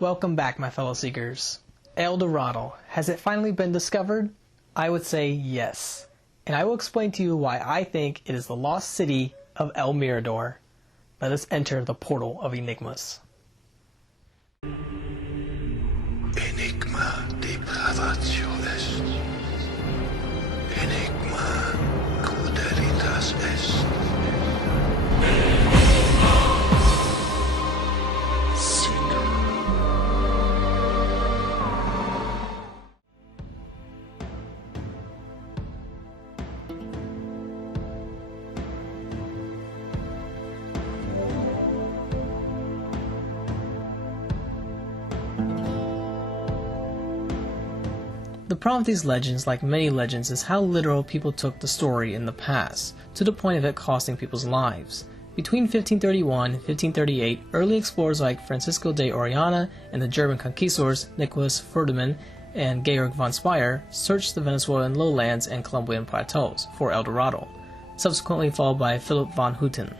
Welcome back, my fellow seekers. El-Dorado, has it finally been discovered? I would say yes. And I will explain to you why I think it is the lost city of El-Mirado. Let us enter the portal of enigmas. Enigma de privaciones. Enigma coderitas es. The problem with these legends, like many legends, is how literal people took the story in the past, to the point of it costing people's lives. Between 1531 and 1538, early explorers like Francisco de Orellana and the German conquistadors Nicholas Ferdinand and Georg von Speyer searched the Venezuelan lowlands and Colombian plateaus for El Dorado, subsequently followed by Philip von Hutten.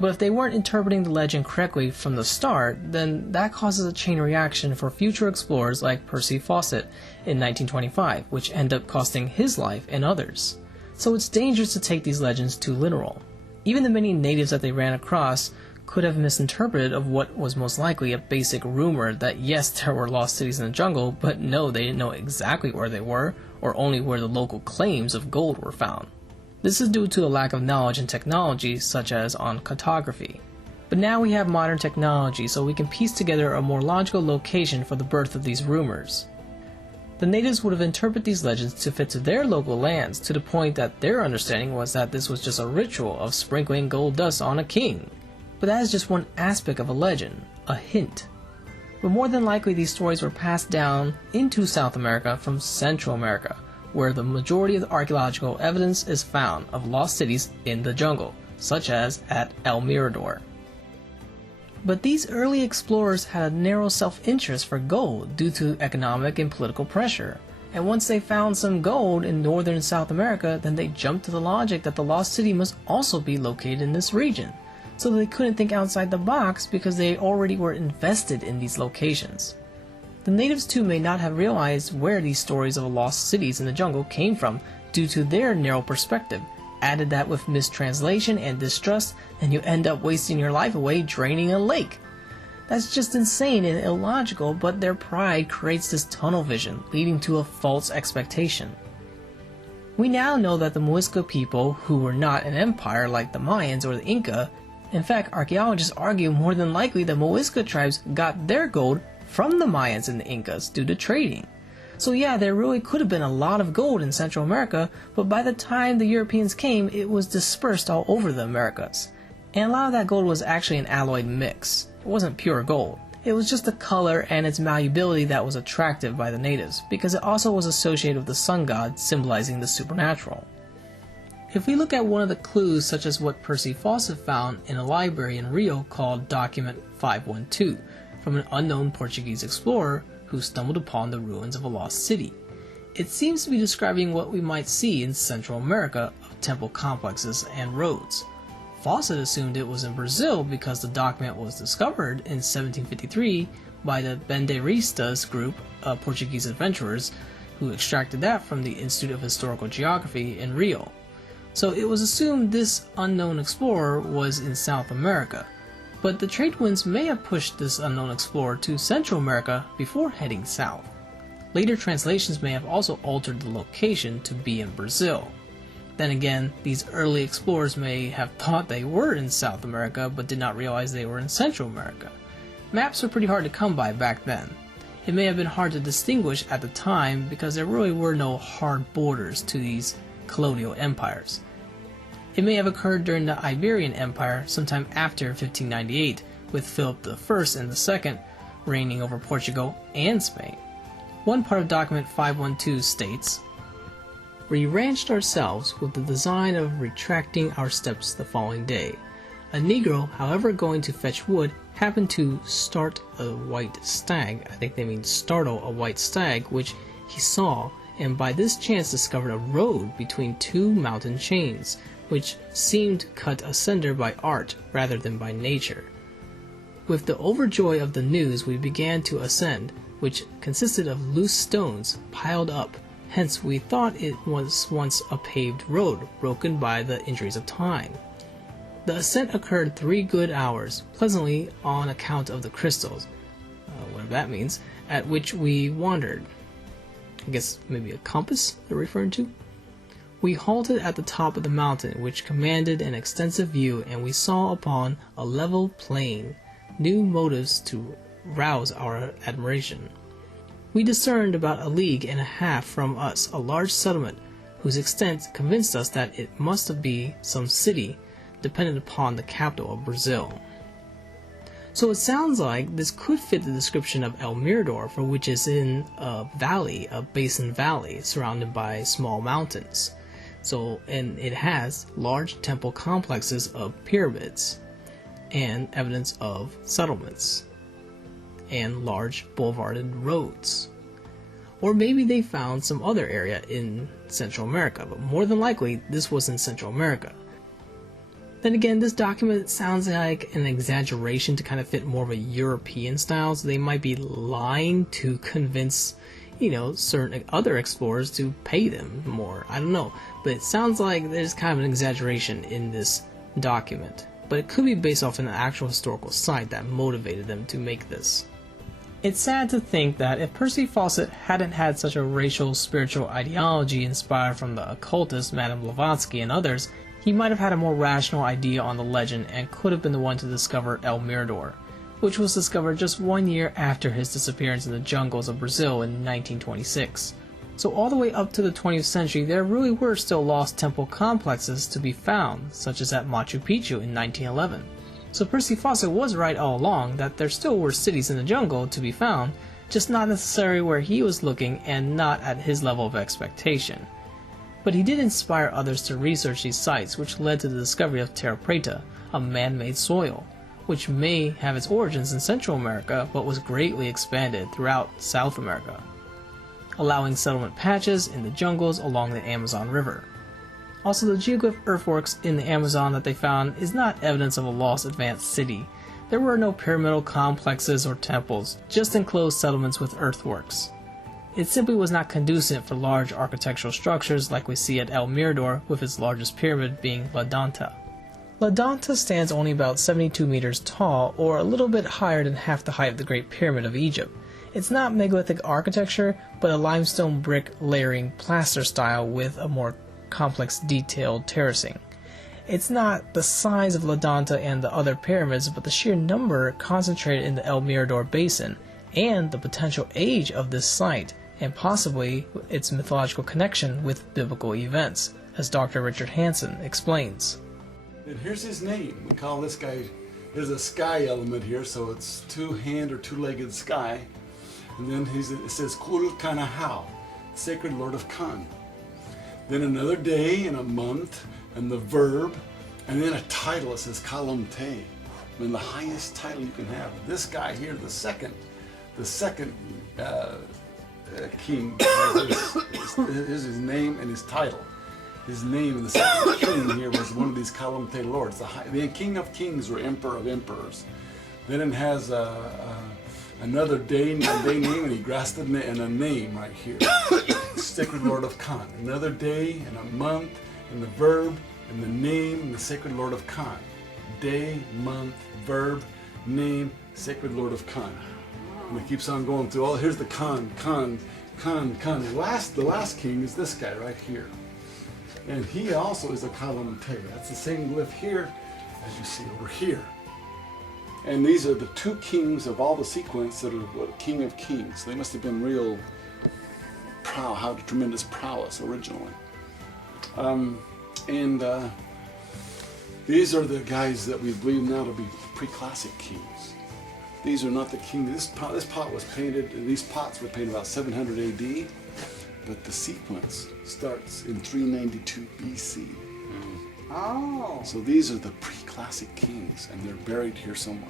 But if they weren't interpreting the legend correctly from the start, then that causes a chain reaction for future explorers like Percy Fawcett in 1925, which ended up costing his life and others. So it's dangerous to take these legends too literal. Even the many natives that they ran across could have misinterpreted of what was most likely a basic rumor that yes, there were lost cities in the jungle, but no, they didn't know exactly where they were, or only where the local claims of gold were found. This is due to a lack of knowledge and technology, such as on cartography. But now we have modern technology, so we can piece together a more logical location for the birth of these rumors. The natives would have interpreted these legends to fit to their local lands, to the point that their understanding was that this was just a ritual of sprinkling gold dust on a king. But that is just one aspect of a legend, a hint. But more than likely these stories were passed down into South America from Central America, where the majority of the archaeological evidence is found of lost cities in the jungle, such as at El-Mirado. But these early explorers had a narrow self-interest for gold due to economic and political pressure, and once they found some gold in northern South America, then they jumped to the logic that the lost city must also be located in this region, so they couldn't think outside the box because they already were invested in these locations. The natives too may not have realized where these stories of lost cities in the jungle came from due to their narrow perspective. Added that with mistranslation and distrust, and you end up wasting your life away draining a lake. That's just insane and illogical, but their pride creates this tunnel vision, leading to a false expectation. We now know that the Muisca people, who were not an empire like the Mayans or the Inca, in fact archaeologists argue more than likely the Muisca tribes got their gold from the Mayans and the Incas due to trading. So yeah, there really could have been a lot of gold in Central America, but by the time the Europeans came, it was dispersed all over the Americas. And a lot of that gold was actually an alloyed mix. It wasn't pure gold. It was just the color and its malleability that was attractive by the natives, because it also was associated with the sun god, symbolizing the supernatural. If we look at one of the clues, such as what Percy Fawcett found in a library in Rio called Document 512, from an unknown Portuguese explorer who stumbled upon the ruins of a lost city. It seems to be describing what we might see in Central America of temple complexes and roads. Fawcett assumed it was in Brazil because the document was discovered in 1753 by the Bandeiristas group of Portuguese adventurers who extracted that from the Institute of Historical Geography in Rio. So it was assumed this unknown explorer was in South America. But the trade winds may have pushed this unknown explorer to Central America before heading south. Later translations may have also altered the location to be in Brazil. Then again, these early explorers may have thought they were in South America but did not realize they were in Central America. Maps were pretty hard to come by back then. It may have been hard to distinguish at the time because there really were no hard borders to these colonial empires. It may have occurred during the Iberian Empire sometime after 1598, with Philip I and II reigning over Portugal and Spain. One part of document 512 states, "We ranched ourselves with the design of retracting our steps the following day. A Negro, however, going to fetch wood, happened to start a white stag," I think they mean startle a white stag, "which he saw, and by this chance discovered a road between two mountain chains, which seemed cut asunder by art rather than by nature, With the overjoy of the news, we began to ascend, which consisted of loose stones piled up. Hence we thought it was once a paved road, broken by the injuries of time. The ascent occurred 3 good hours, pleasantly on account of the crystals, whatever that means, at which we wandered. I guess maybe a compass they're referring to? We halted at the top of the mountain, which commanded an extensive view, and we saw upon a level plain new motives to rouse our admiration. We discerned about a league and a half from us a large settlement, whose extent convinced us that it must be some city dependent upon the capital of Brazil. So it sounds like this could fit the description of El-Mirado, for which is in a valley, a basin valley, surrounded by small mountains. And it has large temple complexes of pyramids, and evidence of settlements, and large boulevarded roads. Or maybe they found some other area in Central America, but more than likely this was in Central America. Then again, this document sounds like an exaggeration to kind of fit more of a European style, so they might be lying to convince, certain other explorers to pay them more. I don't know, but it sounds like there's kind of an exaggeration in this document. But it could be based off an actual historical site that motivated them to make this. It's sad to think that if Percy Fawcett hadn't had such a racial spiritual ideology inspired from the occultist Madame Blavatsky and others, he might have had a more rational idea on the legend and could have been the one to discover El-Mirado, which was discovered just 1 year after his disappearance in the jungles of Brazil in 1926. So all the way up to the 20th century, there really were still lost temple complexes to be found, such as at Machu Picchu in 1911. So Percy Fawcett was right all along that there still were cities in the jungle to be found, just not necessarily where he was looking and not at his level of expectation. But he did inspire others to research these sites, which led to the discovery of terra preta, a man-made soil, which may have its origins in Central America but was greatly expanded throughout South America, allowing settlement patches in the jungles along the Amazon River. Also, the geoglyph earthworks in the Amazon that they found is not evidence of a lost advanced city. There were no pyramidal complexes or temples, just enclosed settlements with earthworks. It simply was not conducive for large architectural structures like we see at El-Mirado, with its largest pyramid being La Danta. La Danta stands only about 72 meters tall, or a little bit higher than half the height of the Great Pyramid of Egypt. It's not megalithic architecture, but a limestone brick layering plaster style with a more complex detailed terracing. It's not the size of La Danta and the other pyramids, but the sheer number concentrated in the El-Mirado basin, and the potential age of this site, and possibly its mythological connection with biblical events, as Dr. Richard Hansen explains. And here's his name. We call this guy, there's a sky element here, so it's two-hand or two-legged sky. And then it says Kul Kanahau, Sacred Lord of Kan. Then another day and a month, and the verb, and then a title. It says Kalam Te, and the highest title you can have. This guy here, the second king, is his name and his title. His name, and the second king here was one of these Kalam Te lords. The king of kings or emperor of emperors. Then it has another day name, and he grasped and a name right here. Sacred Lord of Kan. Another day and a month, and the verb, and the name, and the Sacred Lord of Kan. Day, month, verb, name, Sacred Lord of Kan. And it keeps on going through all. Here's the Kan. The last king is this guy right here. And he also is a Kalam Te. That's the same glyph here as you see over here. And these are the two kings of all the sequence that are the king of kings. They must have been real proud, had tremendous prowess originally. These are the guys that we believe now to be pre-classic kings. These are not the king. This pot was painted, these pots were painted about 700 AD, but the sequence starts in 392 BC. Oh. So these are the pre-classic kings, and they're buried here somewhere.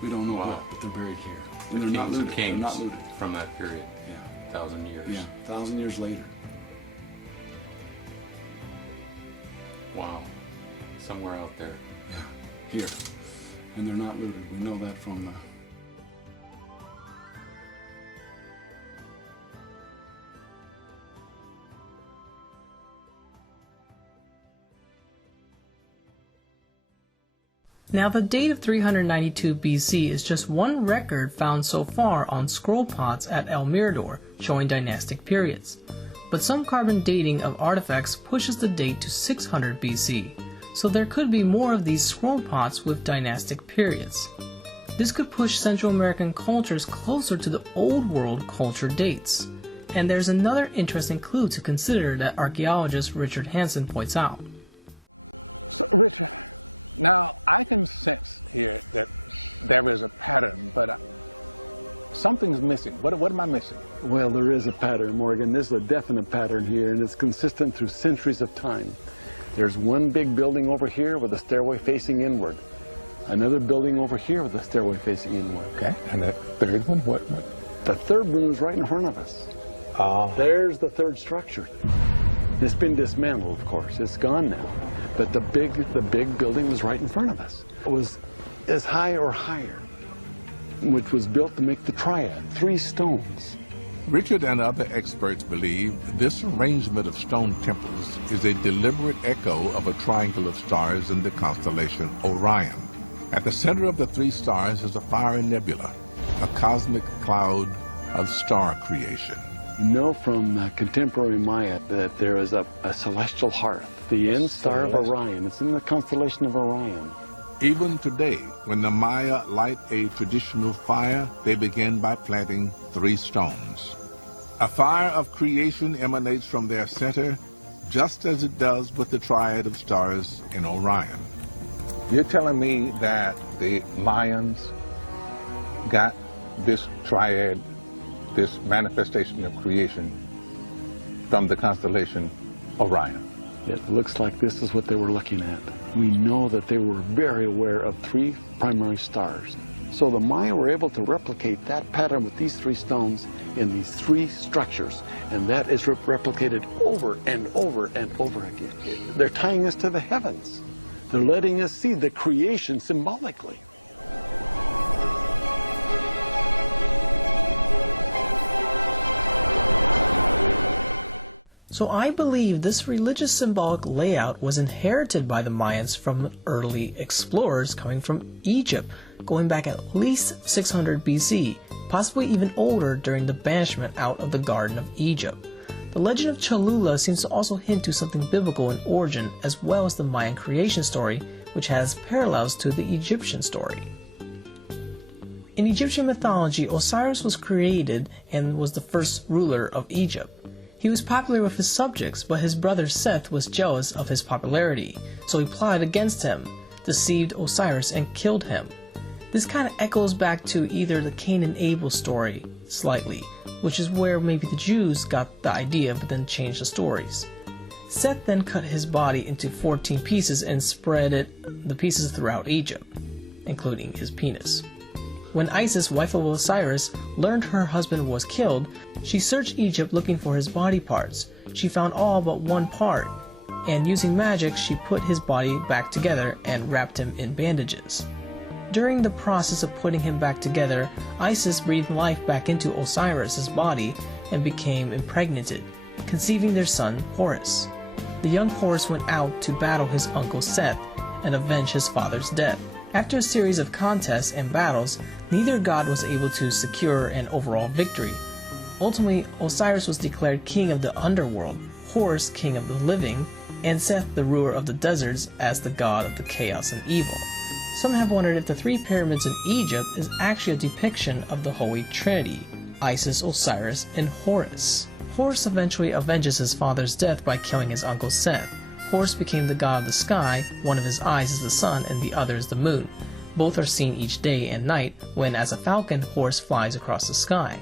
We don't know what, but they're buried here. And they're not looted. They're not looted. From that period. Yeah. 1,000 years. Yeah, 1,000 years later. Wow. Somewhere out there. Yeah, here. and they're not looted. We know that from the... Now, the date of 392 BC is just one record found so far on scroll pots at El-Mirado, showing dynastic periods. But some carbon dating of artifacts pushes the date to 600 BC, so there could be more of these scroll pots with dynastic periods. This could push Central American cultures closer to the Old World culture dates. And there's another interesting clue to consider that archaeologist Richard Hansen points out. So, Richard, now I can sense here that there is a pattern, but something's missing. What am I missing? Well, there is a pattern, Morgan. There's a definite pattern here, and it's consistent through centuries of time. There's one big building over here with a stairway facing inward. Another building over here with a stairway facing inward. Okay, and that third one, what? The third one is right in front of us. There's the third structure. It's been dismantled, of course. It's gone now. But the big building was right in front of us. It was as high or higher, which was built to make the triad, 3 stones. Richard and other experts believe this arrangement of stone temples is a deliberate echo of a triangle of stars in the constellation Orion. At the center of the 3 stars is a fiery nebula, a cosmic cloud of star creation. You know from contemporary Maya that there is a celestial hearth, the end star of Orion. It's in the constellation of Orion. Even today, when the Maya light a traditional fire, they begin by planting 3 stones. A fire of creation emanates from their center, just as it does with the triad of stars in Orion. You're telling me that the Mayans got this triad, this manifestation of creation, from the constellation Orion? It looks like this is what they were looking at. We know that they were very aware of 3 primary stars. So the Maya were able to replicate that pattern with these 3 stones in these 3 structures, and that is replicated over and over and over again. They're tying us to the heavens. They're letting us see the creation symbolically. So I believe this religious symbolic layout was inherited by the Mayans from early explorers coming from Egypt, going back at least 600 BC, possibly even older during the banishment out of the Garden of Egypt. The legend of Cholula seems to also hint to something biblical in origin, as well as the Mayan creation story, which has parallels to the Egyptian story. In Egyptian mythology, Osiris was created and was the first ruler of Egypt. He was popular with his subjects, but his brother Seth was jealous of his popularity, so he plotted against him, deceived Osiris, and killed him. This kind of echoes back to either the Cain and Abel story, slightly, which is where maybe the Jews got the idea but then changed the stories. Seth then cut his body into 14 pieces and spread the pieces throughout Egypt, including his penis. When Isis, wife of Osiris, learned her husband was killed, she searched Egypt looking for his body parts. She found all but one part, and using magic she put his body back together and wrapped him in bandages. During the process of putting him back together, Isis breathed life back into Osiris' body and became impregnated, conceiving their son Horus. The young Horus went out to battle his uncle Seth and avenge his father's death. After a series of contests and battles, neither god was able to secure an overall victory. Ultimately, Osiris was declared king of the underworld, Horus king of the living, and Seth the ruler of the deserts as the god of the chaos and evil. Some have wondered if the 3 pyramids in Egypt is actually a depiction of the Holy Trinity, Isis, Osiris, and Horus. Horus eventually avenges his father's death by killing his uncle Seth. Horus became the god of the sky, one of his eyes is the sun and the other is the moon. Both are seen each day and night when, as a falcon, Horus flies across the sky.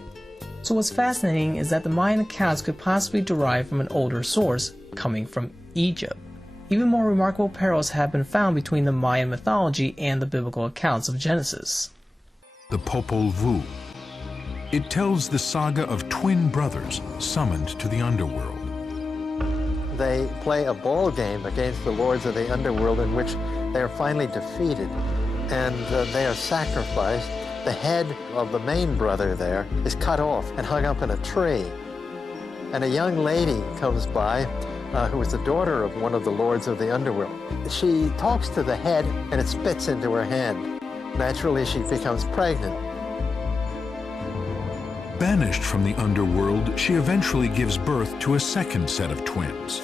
So what's fascinating is that the Mayan accounts could possibly derive from an older source coming from Egypt. Even more remarkable parallels have been found between the Mayan mythology and the biblical accounts of Genesis. The Popol Vuh. It tells the saga of twin brothers summoned to the underworld. They play a ball game against the lords of the underworld in which they are finally defeated. and they are sacrificed. The head of the main brother there is cut off and hung up in a tree. And a young lady comes by who is the daughter of one of the lords of the underworld. She talks to the head and it spits into her hand. Naturally, she becomes pregnant. Banished from the underworld, she eventually gives birth to a second set of twins.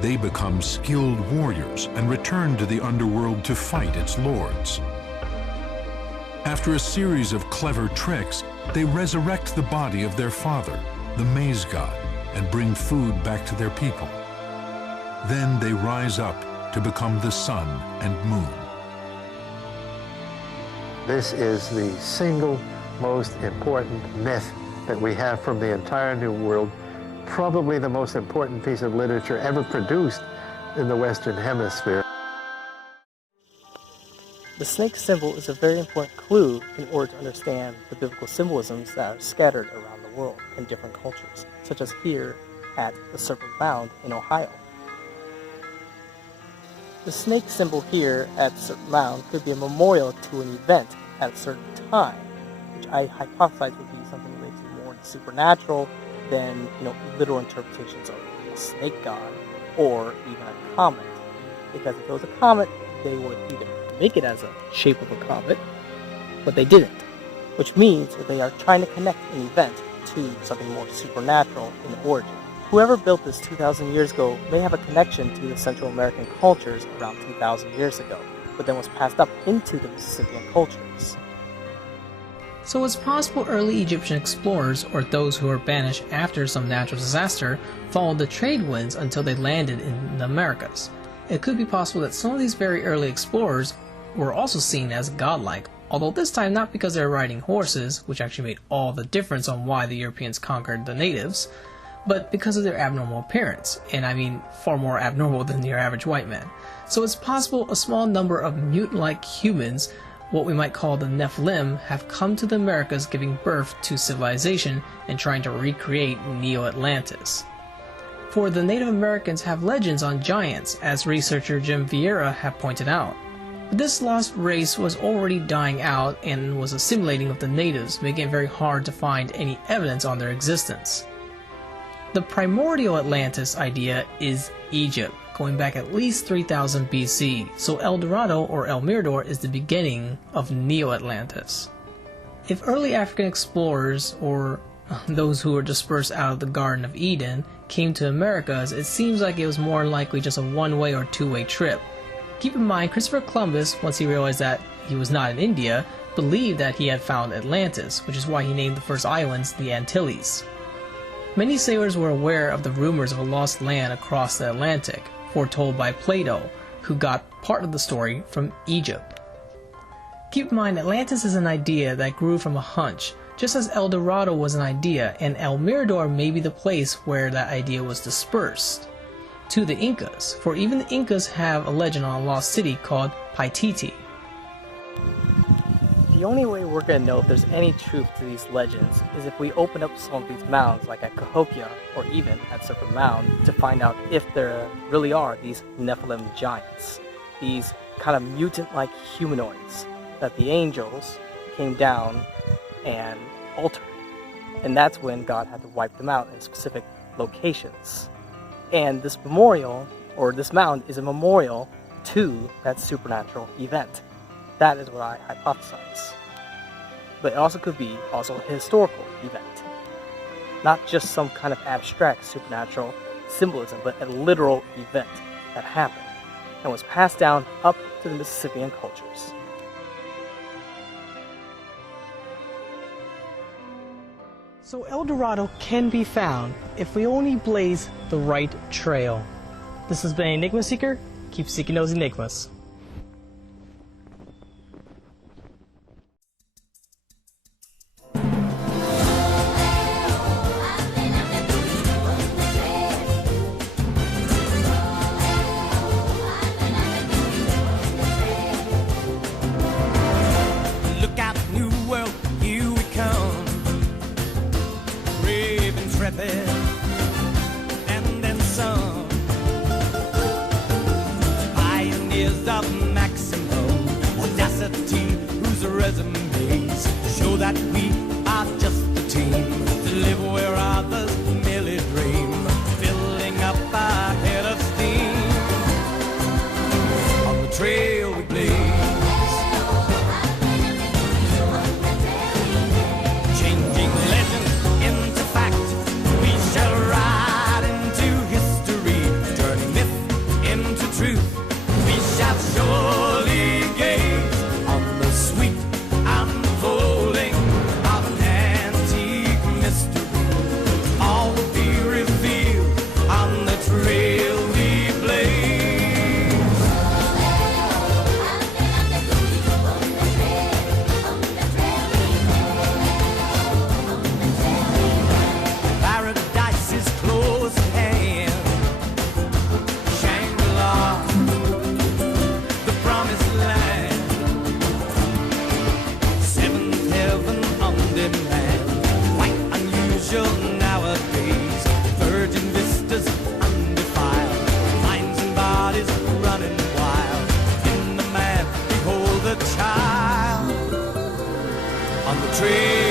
They become skilled warriors and return to the underworld to fight its lords. After a series of clever tricks, they resurrect the body of their father, the maize god, and bring food back to their people. Then they rise up to become the sun and moon. This is the single most important myth that we have from the entire New World, probably the most important piece of literature ever produced in the Western Hemisphere. The snake symbol is a very important clue in order to understand the biblical symbolisms that are scattered around the world in different cultures, such as here at the Serpent Mound in Ohio. The snake symbol here at the Serpent Mound could be a memorial to an event at a certain time, which I hypothesize would be something related to more the supernatural than, literal interpretations of a snake god or even a comet. Because if it was a comet, they would either make it as a shape of a comet, but they didn't, which means that they are trying to connect an event to something more supernatural in origin. Whoever built this 2,000 years ago may have a connection to the Central American cultures around 2,000 years ago, but then was passed up into the Mississippian cultures. So it's possible early Egyptian explorers, or those who were banished after some natural disaster, followed the trade winds until they landed in the Americas. It could be possible that some of these very early explorers were also seen as godlike, although this time not because they were riding horses, which actually made all the difference on why the Europeans conquered the natives, but because of their abnormal appearance, and I mean far more abnormal than your average white man. So it's possible a small number of mutant-like humans, what we might call the Nephilim, have come to the Americas giving birth to civilization and trying to recreate Neo-Atlantis. For the Native Americans have legends on giants, as researcher Jim Vieira have pointed out. But this lost race was already dying out and was assimilating with the natives, making it very hard to find any evidence on their existence. The primordial Atlantis idea is Egypt, going back at least 3000 BC, so El-Dorado or El-Mirado is the beginning of Neo-Atlantis. If early African explorers, or those who were dispersed out of the Garden of Eden, came to Americas, it seems like it was more likely just a one-way or two-way trip. Keep in mind, Christopher Columbus, once he realized that he was not in India, believed that he had found Atlantis, which is why he named the first islands the Antilles. Many sailors were aware of the rumors of a lost land across the Atlantic, foretold by Plato, who got part of the story from Egypt. Keep in mind, Atlantis is an idea that grew from a hunch, just as El-Dorado was an idea, and El-Mirado may be the place where that idea was dispersed to the Incas, for even the Incas have a legend on a lost city called Paititi. The only way we're going to know if there's any truth to these legends is if we open up some of these mounds, like at Cahokia or even at Serpent Mound, to find out if there really are these Nephilim giants, these kind of mutant-like humanoids that the angels came down and altered. And that's when God had to wipe them out in specific locations. And this memorial, or this mound, is a memorial to that supernatural event. That is what I hypothesize. But it also could be a historical event. Not just some kind of abstract supernatural symbolism, but a literal event that happened and was passed down up to the Mississippian cultures. So El-Dorado can be found if we only blaze the right trail. This has been Enigma Seeker. Keep seeking those enigmas. And then some. Pioneers on the tree.